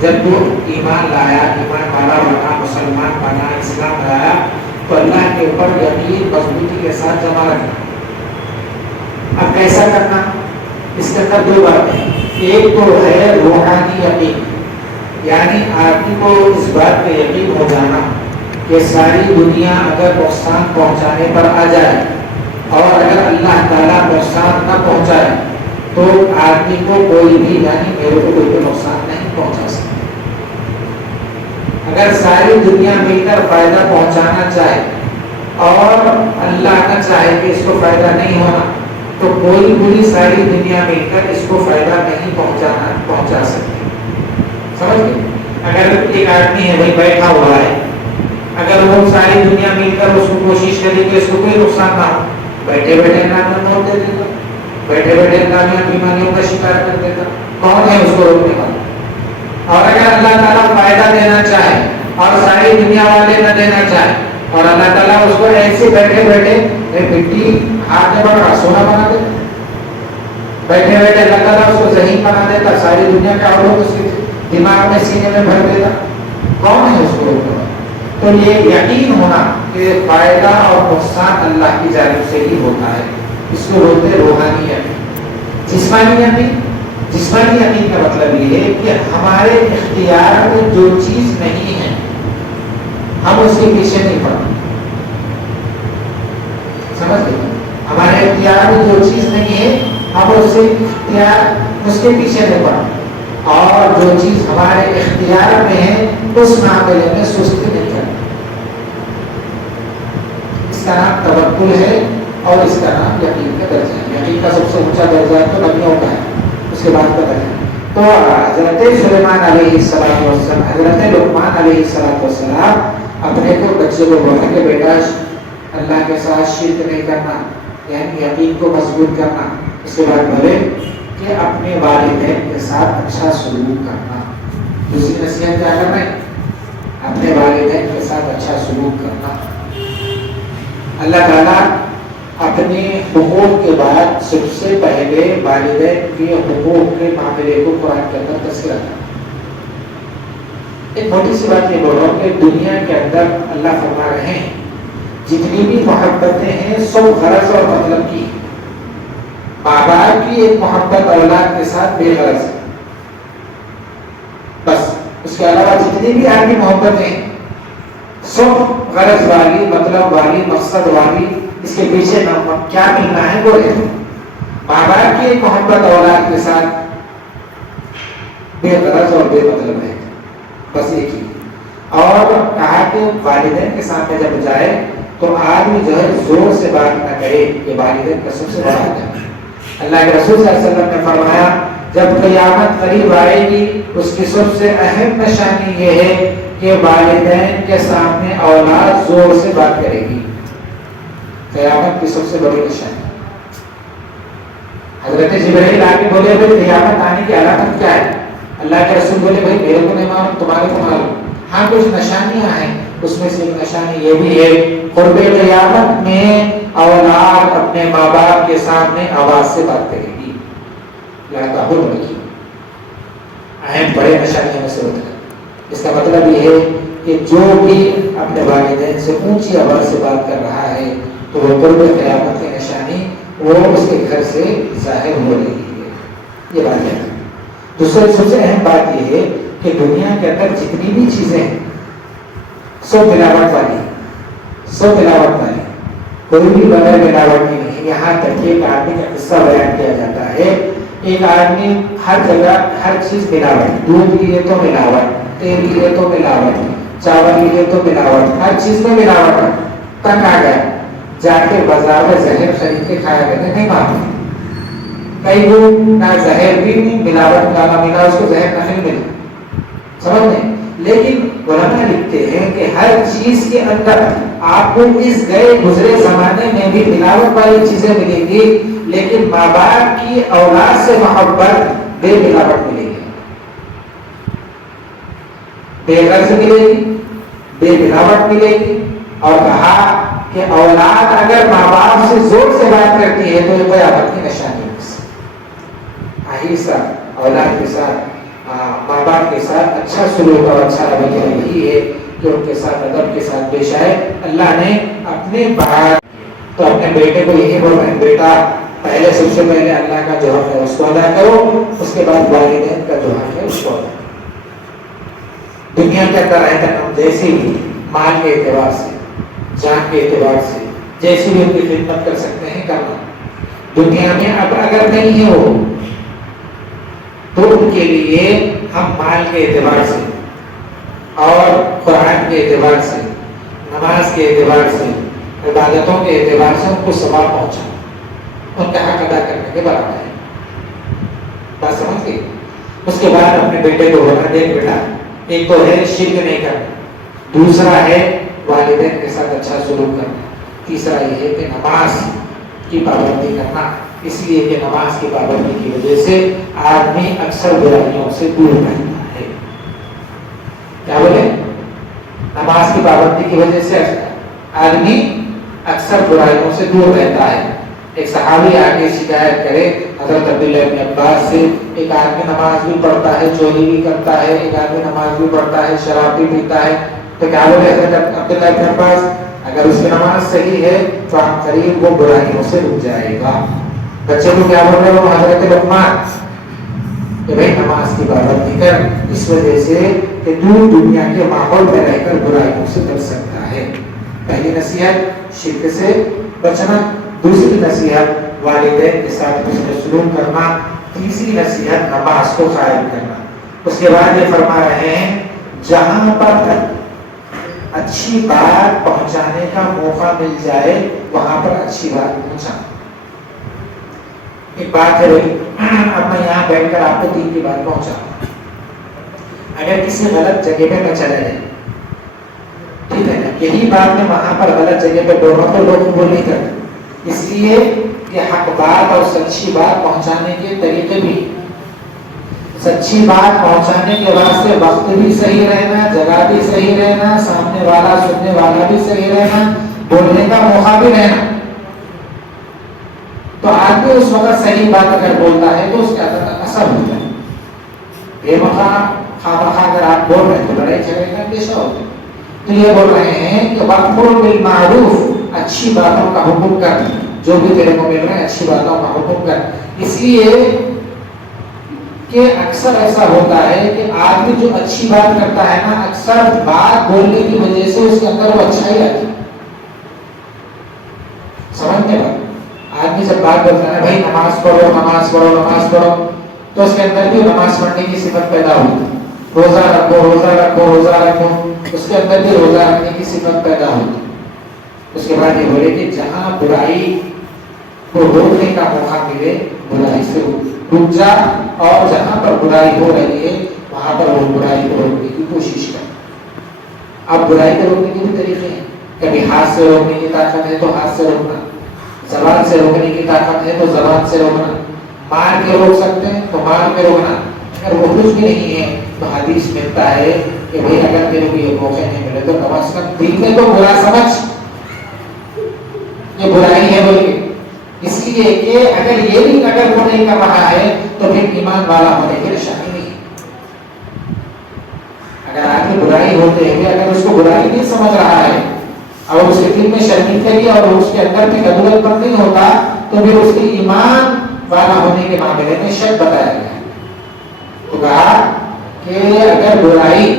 جب تو ایمان لایا، ایمان والا بنا، مسلمان بنا، اسلام لایا، تو اللہ کے اوپر یقین مضبوطی کے ساتھ جمع رکھنا۔ اب کیسا کرنا؟ اس کے اندر دو باتیں، ایک تو ہے روحانی یقین، یعنی آدمی کو اس بات پہ یقین ہو جانا کہ ساری دنیا اگر نقصان پہنچانے پر آ جائے اور اگر اللہ تعالیٰ نقصان نہ پہنچائے تو آدمی کو کوئی بھی، یعنی میرے کو کوئی نقصان نہیں پہنچا سکتا۔ اگر ساری دنیا مل کر فائدہ پہنچانا چاہے اور اللہ نہ چاہے کہ اس کو فائدہ نہیں ہونا، تو کوئی بھی ساری دنیا مل کر اس کو فائدہ نہیں پہنچا سکتی۔ سمجھ گئے؟ اگر ایک آدمی ہے بھائی بیٹھا ہوا ہے، اگر وہ ساری دنیا مل کر اس کو کوشش کرے کہ اس کو کوئی نقصان نہ ہو، بیٹھے بیٹھے نام موت دے دیتا، بیٹھے بیٹھے نامیاں بیماریوں کا شکار کر دیتا، کون ہے اس کو روکنے والا؟ اور اگر اللہ تعالیٰ فائدہ دینا چاہے اور ساری دنیا والے نہ دینا چاہے اور اللہ تعالیٰ اس کو ایسے بیٹھے بیٹھے مٹی ہاتھ میں پکڑا سونا بنا دیتا، بیٹھے بیٹھے اللہ تعالیٰ اس کو ذہین بنا دیتا، ساری دنیا کا علوم اس کے دماغ میں سینے میں بھر دیتا، کون ہے اس کو روکنے والا؟ تو یہ یقین ہونا کہ فائدہ اور نقصان اللہ کی جانب سے ہی ہوتا ہے، اس کو بولتے ہیں روحانی یقین۔ جسمانی یقین، جسمانی یقین کا مطلب یہ ہے کہ ہمارے اختیار میں جو چیز نہیں ہے ہم اس کے پیچھے نہیں پڑتے۔ سمجھ گئے؟ ہمارے اختیار میں جو چیز نہیں ہے ہم اس کے پیچھے نہیں پڑتے، اور جو چیز ہمارے اختیار میں ہے اس معاملے میں سستی نہیں کرتے۔ اس کا نام توکل ہے اور اس کا نام یقین کا درجہ ہے۔ یقین کا سب سے اونچا درجہ تو نبیوں کا ہے، اس کے بعد کا درجہ۔ تو حضرت سلیمان علیہ السلام، حضرت لقمان علیہ السلام اپنے کو بچے کو بولا کہ بیٹا اللہ کے ساتھ شرک نہیں کرنا، یعنی یقین کو مضبوط کرنا۔ اس کے بعد بولے کہ اپنے والدین کے ساتھ اچھا سلوک کرنا۔ دوسری نصیحت کیا کرنا ہے؟ اپنے والدین کے ساتھ اچھا سلوک کرنا۔ اللہ تعالیٰ اپنے حقوق کے بعد سب سے پہلے والدین کے حقوق کے معاملے کو قرآن کے اندر تذکرہ کرتا۔ ایک موٹی سی بات یہ بول رہا ہوں کہ دنیا کے اندر اللہ فرما رہے ہیں جتنی بھی محبتیں ہیں سب غرض اور مطلب کی۔ ماں باپ کی ایک محبت اولاد کے ساتھ بے غرض ہے، بس اس کے علاوہ جتنی بھی آدمی محبتیں ہیں سب غرض والی، مطلب والی، مقصد والی، اس کے پیچھے کیا ملنا ہے وہ ہے۔ ماں باپ کی ایک محبت اولاد کے ساتھ بے غرض اور بے مطلب ہے، بس ایک ہی۔ اور کہا کہ والدین کے سامنے جب جائے تو آدمی جو ہے زور سے بات نہ کرے، یہ والدین کا سب سے بڑا حق ہے۔ اللہ کے رسول صلی اللہ علیہ وسلم نے فرمایا جب قیامت قریب آئے گی اس کی سب سے اہم نشانی یہ ہے کہ والدین کے سامنے اولاد زور سے بات کرے گی، قیامت کی سب سے بڑی نشانی۔ حضرت جبرائیل آگے بولے بھائی قیامت آنے کی علامت کیا ہے؟ اللہ کے رسول بولے بھائی میرے کو نہیں معلوم، تمہارے کو معلوم۔ ہاں کچھ نشانیاں ہیں، اس میں سے ایک نشانی یہ بھی ہے قرب قیامت میں اولاد اپنے ماں باپ کے سامنے آواز سے بات کرے گی۔ اہم بڑے نشانیوں میں سے ہوتا ہے۔ اس کا مطلب یہ ہے کہ جو بھی اپنے والدین سے اونچی آواز سے بات کر رہا ہے تو وہ قرب قیامت کی نشانی وہ اس کے گھر سے ظاہر ہو رہی ہے۔ یہ بات ہے۔ دوسری سب سے اہم بات یہ ہے کہ دنیا کے اندر جتنی بھی چیزیں ہیں سب ملاوٹ والی، سب ملاوٹ والی، کوئی بھی بغیر ملاوٹ کی نہیں۔ یہاں تک کہ ایک آدمی کا قصہ بیان کیا جاتا ہے، ایک آدمی ہر جگہ ہر چیز ملاوٹ، دودھ لیے تو ملاوٹ، تیل لیے تو ملاوٹ، چاول لیے تو ملاوٹ، ہر چیز میں ملاوٹ۔ تک آ گیا جا کے بازار میں زہر خرید کے کھایا کرتے نہیں مانتے، کئی لوگ نہ زہر بھی نہیں، ملاوٹ کا ملا اس کو زہر نہیں ملا، سمجھ نہیں۔ لیکن علماء لکھتے ہیں کہ ہر چیز کے اندر آپ کو اس گئے گزرے زمانے میں بھی ملاوٹ والی چیزیں ملیں گی، لیکن ماں باپ کی اولاد سے محبت بے ملاوٹ ملے گی، بے غرض ملے گی، بے ملاوٹ ملے گی۔ اور کہا کہ اولاد اگر ماں باپ سے زور سے بات کرتی ہے تو یہ قیامت کی نشانی ہے۔ آہستہ اولاد کے ساتھ ماں باپ کے ساتھ اچھا سلوک اور اچھا رویہ یہی ہے کہ ان کے ساتھ ادب کے ساتھ پیش آئے. اللہ نے اپنے بات تو اپنے بیٹے کو یہی بول رہے ہیں بیٹا پہلے سب سے پہلے اللہ کا جو حق ہے اس کو ادا کرو, اس کے بعد والدین کا جو حق ہے اس کو ادا کرو. دنیا کے اندر رہتے ہم جیسے بھی مال کے اعتبار سے, جان کے اعتبار سے جیسی بھی ان کی خدمت کر سکتے ہیں کرنا. دنیا میں اب اگر نہیں ہے وہ تو ان کے لیے ہم مال کے اعتبار سے اور قرآن کے اعتبار سے, نماز کے اعتبار سے, عبادتوں کے اعتبار سے ان کو ثواب پہنچا, ان کا حق ادا کرنے کے برابر ہے. بات سمجھ گئی؟ اس کے بعد اپنے بیٹے کو ہونا دیکھ بیٹا, ایک تو ہے شرک نہیں کرنا, دوسرا ہے والدین کے ساتھ اچھا سلوک کرنا, تیسرا یہ ہے کہ نماز کی پابندی کرنا. اس لیے کہ نماز کی پابندی کی وجہ سے آدمی اکثر برائیوں سے دور رہتا ہے. کیا بولے؟ نماز کی پابندی کی وجہ سے آدمی اکثر برائیوں سے دور رہتا ہے. ایک صحابی آگے شکایت کرے حضرت عبداللہ ابن عباس سے, ایک آدمی نماز بھی پڑھتا ہے, چوری بھی کرتا ہے, ایک آدمی نماز بھی پڑھتا ہے, شراب بھی پیتا ہے. تو کیا بولے حضرت عبداللہ ابن عباس, اگر اس کی نماز صحیح ہے تو آپ قریب وہ برائیوں سے رک جائے گا. بچے کو کیا بول رہے ہو حضرت لقمان کہ بھائی نماز کی پابندی کر, اس وجہ سے کہ دور دنیا کے ماحول میں رہ کر برائیوں سے بچ سکتا ہے. پہلی نصیحت شرک سے بچنا, دوسری نصیحت والدین کے ساتھ حسن سلوک کرنا, تیسری نصیحت نماز کو قائم کرنا. اس کے بعد یہ فرما رہے ہیں جہاں پر اچھی بات پہنچانے کا موقع مل جائے وہاں پر اچھی بات پہنچانا. ایک بات ہے بھائی, اب میں یہاں بیٹھ کر آپ کو دین کی بات پہنچاؤں, اگر کسی غلط جگہ پہ میں چلا جائے, ٹھیک ہے نا, یہی بات میں وہاں پر غلط جگہ پہ بول رہا تو لوگ قبول نہیں کرتے. اس لیے کہ حق بات اور سچی بات پہنچانے کے طریقے بھی, سچی بات پہنچانے کے واسطے وقت بھی صحیح رہنا, جگہ بھی صحیح رہنا, سامنے والا سننے والا بھی صحیح رہنا, بولنے کا موقع بھی رہنا. تو آدمی اس وقت صحیح بات اگر بولتا ہے تو اس کا اثر ہوتا ہے. بے خواہ اگر آپ بول رہے ہیں تو لڑائی جھگڑے کا پیشہ ہوتا ہے. تو یہ بول رہے ہیں کہ وَأْمُرْ بِالْمَعْرُوفِ, اچھی باتوں کا حکم کر, جو بھی تیرے کو مل رہا ہے اچھی باتوں کا حکم کر. اس لیے کہ اکثر ایسا ہوتا ہے کہ آدمی جو اچھی بات کرتا ہے نا, اکثر بات بولنے کی وجہ سے اس کے اندر وہ اچھائی آتی ہے. سمجھتے بات, آدمی جب بات کرتا ہے بھائی نماز پڑھو نماز پڑھو نماز پڑھو, تو اس کے اندر بھی نماز پڑھنے کی صفت پیدا ہوتی ہے. روزہ رکھو روزہ رکھو روزہ رکھو, اس کے اندر بھی روزہ رکھنے کی صفت پیدا ہوتی ہے. اس کے بعد یہ بولے کہ جہاں برائی کو روکنے کا موقع ملے برائی سے رک جا, اور جہاں پر برائی ہو رہی ہے وہاں پر وہ برائی کو روکنے کی کوشش کر. اب برائی کو روکنے کے بھی طریقے ہیں, کبھی ہاتھ سے روکنے کی طاقت ہے تو ہاتھ سے روکنا, زبان سے روکنے کی طاقت ہے تو زبان سے روکنا, مار کے روک سکتے ہیں تو مار کے روکنا. اگر وہ کچھ بھی نہیں ہے تو حدیث ملتا ہے کہ بھائی اگر تیرے کو یہ موقع نہیں ملے تو کم از کم دل میں تو برا سمجھ یہ برائی ہے بول کے. اس لیے کہ اگر یہ بھی اگر وہ نہیں کر رہا ہے تو پھر ایمان والا ہونے کی نشانی نہیں. اگر آدمی برائی ہوتے ہوئے اگر اس کو برائی نہیں سمجھ رہا ہے اور اس کے دل میں شرمندگی اور اس کے اندر بھی قبول پر نہیں ہوتا تو پھر اس کی ایمان والا ہونے کے معاملے میں شک بتایا گیا. تو کہا کہ اگر برائی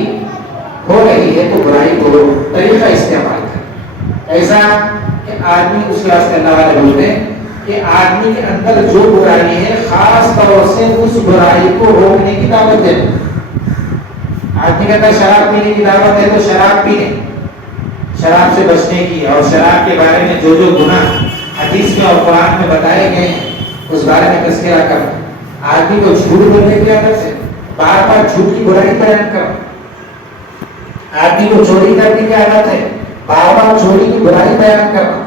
ہو رہی ہے تو برائی کو طریقہ استعمال کر, ایسا کہ آدمی اس واسطے اللہ والے بولتے ہیں کہ آدمی کے اندر جو برائی ہے خاص طور سے اس برائی کو روکنے کی دعوت دے. آدمی کے اندر شراب پینے کی دعوت ہے تو شراب پینے, شراب سے بچنے کی, اور شراب کے بارے میں جو جو گناہ حدیث میں اور قرآن میں بتائے گئے ہیں اس بارے میں تذکرہ کرنا. آدمی کو جھوٹ بولنے کی عادت ہے, بار بار جھوٹ کی برائی بیان کرنا. آدمی کو چوری کرنے کی عادت ہے, بار بار چوری کی برائی بیان کرنا.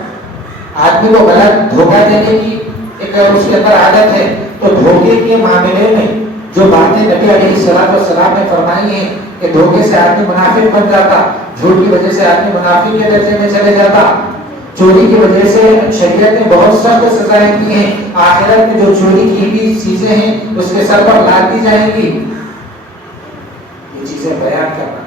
آدمی کو غلط دھوکہ دینے کی ایک اس کے اندر عادت ہے, تو دھوکے کے معاملے میں جو باتیں نبی علیہ السلام نے فرمائی ہیں کہ دھوکے سے آدمی منافق بن جاتا, جھوٹ کی وجہ سے آدمی منافق کے درجے میں چلے جاتا, چوری کی وجہ سے شریعت نے بہت سخت سزائیں دی ہیں, آخرت میں جو چوری کی ہوئی چیزیں ہیں اس کے سر پر لاد دی جائیں گی. چیزیں بیان کرنا.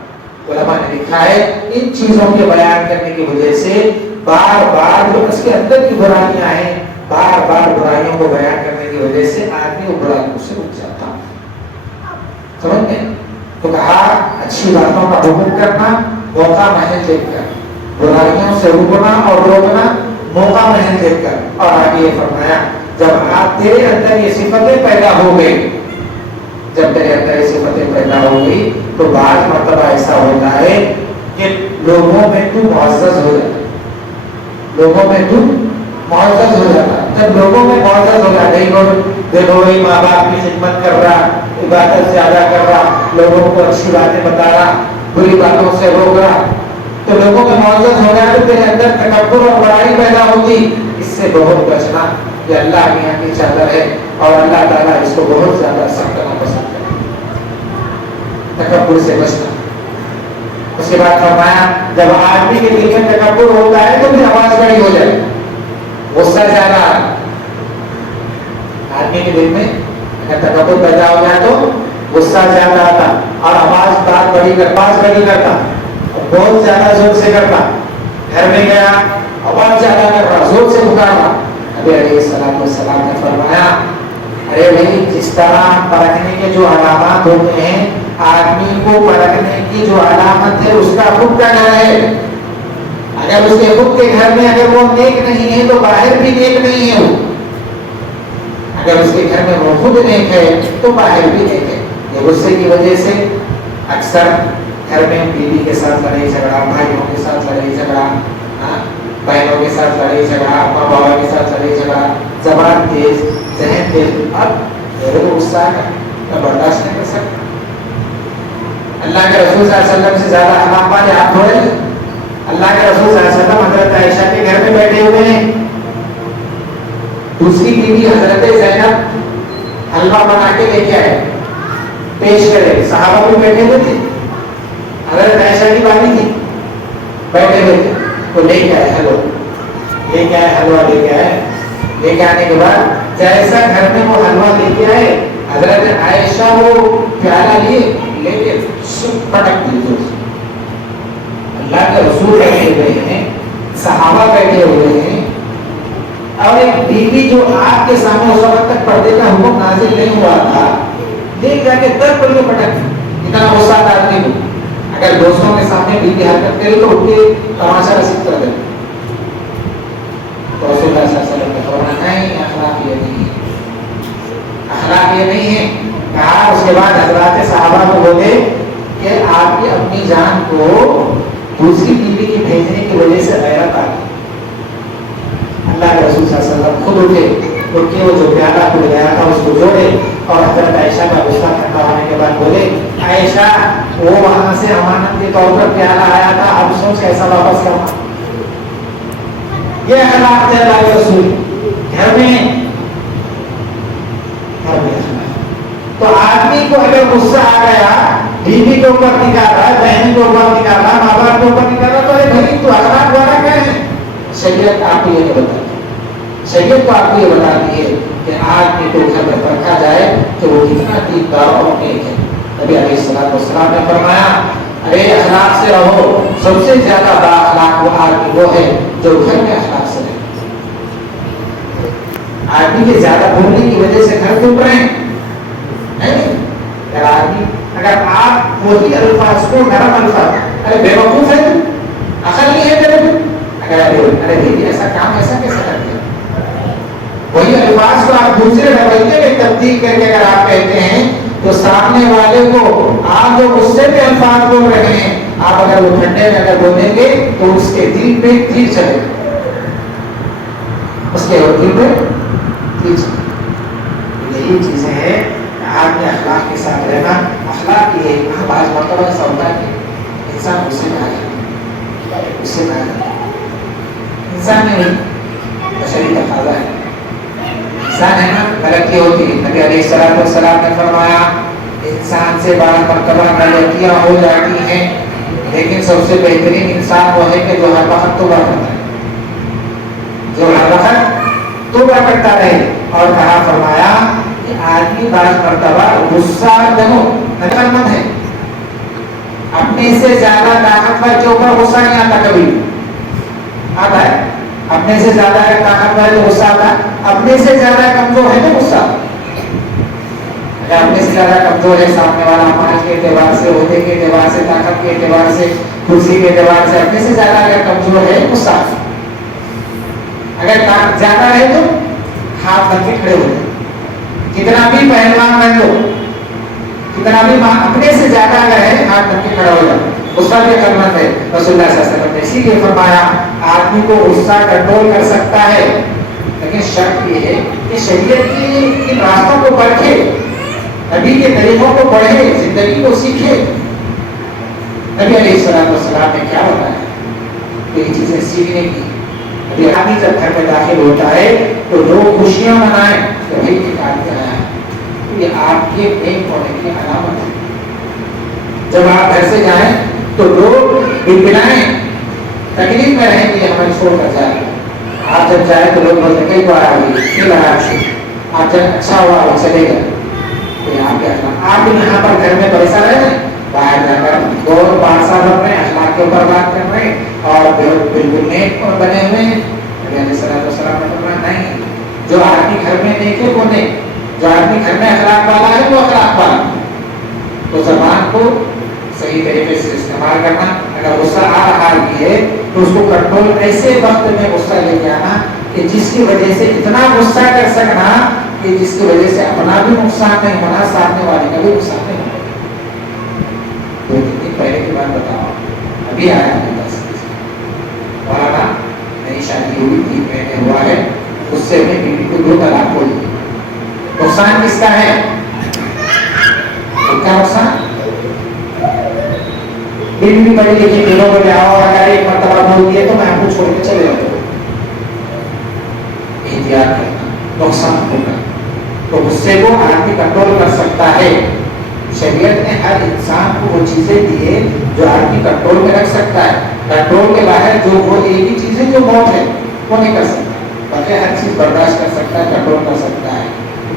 علماء نے لکھا ہے ان چیزوں کے بیان کرنے کی وجہ سے بار بار جو اس کے اندر کی برائیاں ہیں بار بار برائیوں کو بیان کرنے کی وجہ سے آدمی وہ برائیوں سے رک جاتا. سمجھ گئے؟ تو کہا اچھی باتوں کا حکم کرنا موقع محل دیکھ کر, برائیوں سے رکنا اور روکنا موقع محل دیکھ کر. اور آگے یہ فرمایا جب آپ تیرے اندر یہ صفتیں پیدا ہو گئی, جب تیرے اندر یہ صفتیں پیدا ہو گئی تو بعض مرتبہ ایسا ہوتا ہے کہ لوگوں میں تو معزز ہو جاتا, لوگوں میں تو معزز ہو جاتا. جب لوگوں میں معزز ہو جاتا ہے, دیکھو بھائی ماں باپ کی خدمت کر رہا, عبادت زیادہ کر رہا, لوگوں کو اچھی باتیں بتا رہا, بری باتوں سے روک رہا, تو لوگوں میں معزز ہو جائے تو تیرے اندر تکبر اور بڑائی پیدا ہوگی. اس سے بہت بچنا, یہ اللہ کے یہاں کی چادر ہے اور اللہ تعالیٰ اس کو بہت زیادہ سخت کرنا پسند کرتا ہے, تکبر سے بچنا. اس کے بعد فرمایا جب آدمی کے دل میں تکبر ہوتا ہے تو پھر آواز بڑی ہو جائے, غصہ زیادہ. آدمی کے دل میں اگر تکبر پیدا ہو جائے تو غصہ زیادہ آتا اور آواز بات بڑی کرتا, بہت زیادہ زور سے کرتا. گھر میں گیا آواز زیادہ کر رہا, زور سے پکارا. نبی علیہ السلام والسلام نے فرمایا ارے بھائی جس طرح پرکھنے کے جو علامات ہوتے ہیں, آدمی کو پرکھنے کی جو علامت ہے اس کا خود کا گھر ہے. اگر اس کے خود کے گھر میں اگر وہ نیک نہیں ہے تو باہر بھی نیک نہیں ہے. وہ اگر اس کے گھر میں وہ خود نیک ہے تو باہر بھی نیک ہے. یہ غصے کی وجہ سے اکثر گھر میں بیوی کے ساتھ لڑائی جھگڑا, بھائیوں کے ساتھ لڑائی جھگڑا, بہنوں کے ساتھ لڑائی جھگڑا, ماں بابا کے ساتھ لڑائی جھگڑا, زبان تیز, ذہن تیز. اب میرے کو غصہ ہے میں برداشت نہیں کر سکتا. اللہ کے رسول صلی اللہ علیہ وسلم سے زیادہ حمام والے آپ تھوڑے. اللہ کے رسول صلی اللہ علیہ وسلم حضرت عائشہ کے گھر میں بیٹھے ہوئے ہیں, دوسری بیوی حضرت زینب حلوہ بنا کے لے کے آئے, پیش کرے. صحابہ بھی بیٹھے ہوئے تھے, حضرت عائشہ کی بانی تھی, بیٹھے ہوئے تھے, تو لے کے آئے حلوہ, لے کے آئے حلوہ, لے کے آئے. لے کے آنے کے بعد جیسا گھر میں وہ حلوہ لے کے آئے, حضرت عائشہ وہ پیالہ لیے لے کے پٹک دی. اللہ کے رسول بیٹھے ہوئے ہیں, صحابہ بیٹھے ہوئے ہیں, اور ایک بیوی جو آپ کے سامنے اس وقت تک پردے کا حکم نازل نہیں ہوا تھا, لے جا کے در پر یہ پٹک دی. اتنا غصہ تھا آدمی کو. اگر دوستوں کے سامنے بیوی حرکت کرے تو اٹھ کے تماشا رسید کر دے. تو رسول اللہ صلی اللہ علیہ وسلم نے فرمایا نہیں, اخلاق یہ نہیں ہے, اخلاق یہ نہیں ہے. کہا اس کے بعد حضرات صحابہ کو بولے کہ آپ کی اپنی جان کو دوسری بیوی کی بھیجنے کی وجہ سے غیرت آ گئی. اللہ کے رسول صلی اللہ علیہ وسلم خود اٹھے, اٹھ کے وہ جو پیالہ کھل گیا تھا اس کو جوڑے, اور حضرت عائشہ کا غصہ ٹھنڈا ہونے کے بعد بولے عائشہ وہ وہاں سے امانت کے طور پر پیالہ آیا تھا, اب سوچ کیسا واپس کرنا. یہ اخلاق ہے اللہ کے رسول گھر میں. تو آدمی کو اگر غصہ آ گیا, بیوی کے اوپر نکال رہا ہے, بہن کے اوپر نکال رہا ہے, ماں باپ کے اوپر نکال رہا ہے, تو ارے بھائی تو اخلاق والا کیا ہے؟ شریعت آپ کو یہ بتاتی ہے, شریعت کو آپ کو یہ بتاتی ہے کہ آدمی کو گھر میں پرکھا جائے کہ وہ کتنا دیندار اور نیک ہے. نبی علیہ السلام نے فرمایا ارے اخلاق سے رہو, سب سے زیادہ با اخلاق وہ آدمی وہ ہے جو گھر میں اخلاق سے رہے. آدمی کے زیادہ بولنے کی وجہ سے گھر ٹوٹ رہے ہیں. اگر آپ وہی الفاظ کو نرم الفاظ, ارے بے وقوف ہے, عقل نہیں ہے تیرے کو, ارے دیدی ایسا کام ایسا کیسے کر دیا, وہی الفاظ کو آپ دوسرے رویے میں تبدیل کر کے اگر آپ کہتے ہیں تو سامنے والے کو آپ جو غصے کے الفاظ بول رہے ہیں, آپ اگر وہ ٹھنڈے میں اگر بولیں گے تو اس کے دل پہ تیر چلے گا, اس کے دل پہ تیر چلے. یہی چیزیں ہیں آپ نے اخلاق کے ساتھ رہنا. اخلاق یہ ہے, بعض مرتبہ ایسا ہوتا ہے کہ انسان غصے میں آ جائے, غصے میں آ جائے. انسان میں نہیں, بشری تقاضا ہے, انسان ہے نا, غلطی ہوتی ہے. نبی علیہ السلام نے فرمایا انسان سے بعض مرتبہ غلطیاں ہو جاتی ہیں, لیکن سب سے بہترین انسان وہ ہے کہ جو ہر وقت توبہ کرتا ہے, جو ہر وقت توبہ کرتا رہے. اور کہا فرمایا کہ آدمی بعض مرتبہ غصہ نقل مند ہے, اپنے سے زیادہ طاقتور کے اوپر غصہ نہیں آتا کبھی. آتا ہے اپنے سے زیادہ طاقتور ہے تو غصہ آتا ہے, اپنے سے زیادہ کمزور ہے تو غصہ. اگر اپنے سے زیادہ کمزور ہے سامنے والا, مال کے اعتبار سے, عہدے کے اعتبار سے, طاقت کے اعتبار سے, کرسی کے اعتبار سے, اپنے سے زیادہ اگر کمزور ہے غصہ. اگر طاقت زیادہ ہے تو ہاتھ بن کے کھڑے ہو جائیں. کتنا بھی پہلوان بن لو, کتنا بھی اپنے سے زیادہ اگر ہے ہاتھ بن کے کھڑا ہو جائے. غصہ بھی کرنا ہے. رسول اللہ صلی اللہ علیہ وسلم نے اسی لیے فرمایا آدمی کو غصہ کنٹرول کر سکتا ہے, لیکن شرط یہ ہے کہ شریعت کی ان راستوں کو پرکھے, نبی کے طریقوں کو پڑھے, زندگی کو سیکھے. نبی علیہ السلام نے کیا بتایا کہ یہ چیزیں سیکھنے کی. ابھی آدمی جب گھر میں داخل ہوتا ہے تو لوگ خوشیاں منائیں کہ بھائی نکال کے آیا ہے, یہ آپ کے نیک ہونے کی علامت ہے. جب آپ گھر سے جائیں تو لوگ بلبلائیں, تکلیف میں رہیں کہ ہمیں چھوڑ کر جائے. آپ جب جائیں تو لوگ بولتے کئی بار آ گئی آپ جب اچھا ہوا وہ چلے گئے. آپ بھی یہاں پر گھر میں پیسہ رہ جائیں, باہر جا کر 2-5 سال اپنے اخلاق کے اوپر بات کر رہے ہیں اور بالکل نیک بنے ہوئے ہیں. نبی علیہ السلام نے فرمایا نہیں, جو آدمی گھر میں نیک ہے وہ نیک, جو آدمی گھر میں اخلاق والا ہے وہ اخلاق والا. تو زبان کو صحیح طریقے سے استعمال کرنا. اگر غصہ آ رہا بھی ہے تو اس کو کنٹرول ایسے وقت میں غصہ لے کے آنا کہ جس کی وجہ سے اتنا غصہ کر سکنا کہ جس کی وجہ سے اپنا بھی نقصان نہیں ہونا, سامنے والے کا بھی نقصان نہیں ہونا. 2 دن پہلے کی بات بتاؤ, ابھی آیا مولانا, نئی شادی ہوئی 3 مہینے ہوا ہے, اس سے میں بیوی کو 2 طلاق بول دی. نقصان کس کا ہے؟ کیا نقصان؟ بیوی پڑھی لکھی دنوں میں آؤ, اگر ایک مرتبہ بول دیے تو میں آپ کو چھوڑ کے چلے جاتا ہوں. احتیاط کرنا, نقصان ہوگا. تو غصے کو آدمی کنٹرول کر سکتا ہے. شریعت نے ہر انسان کو وہ چیزیں دی ہے جو آدمی کنٹرول میں رکھ سکتا ہے. کنٹرول کے باہر جو وہ ایک ہی چیز ہے جو موت ہے وہ نہیں کر سکتا, بلکہ ہر چیز برداشت کر سکتا ہے, کنٹرول کر سکتا ہے.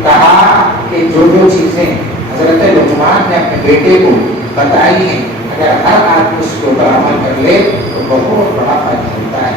کہا کہ جو چیزیں حضرت لقمان نے اپنے بیٹے کو بتائی ہیں, اگر ہر آدمی اس کے اوپر عمل کر لے تو بہت بڑا فائدہ ہوتا ہے.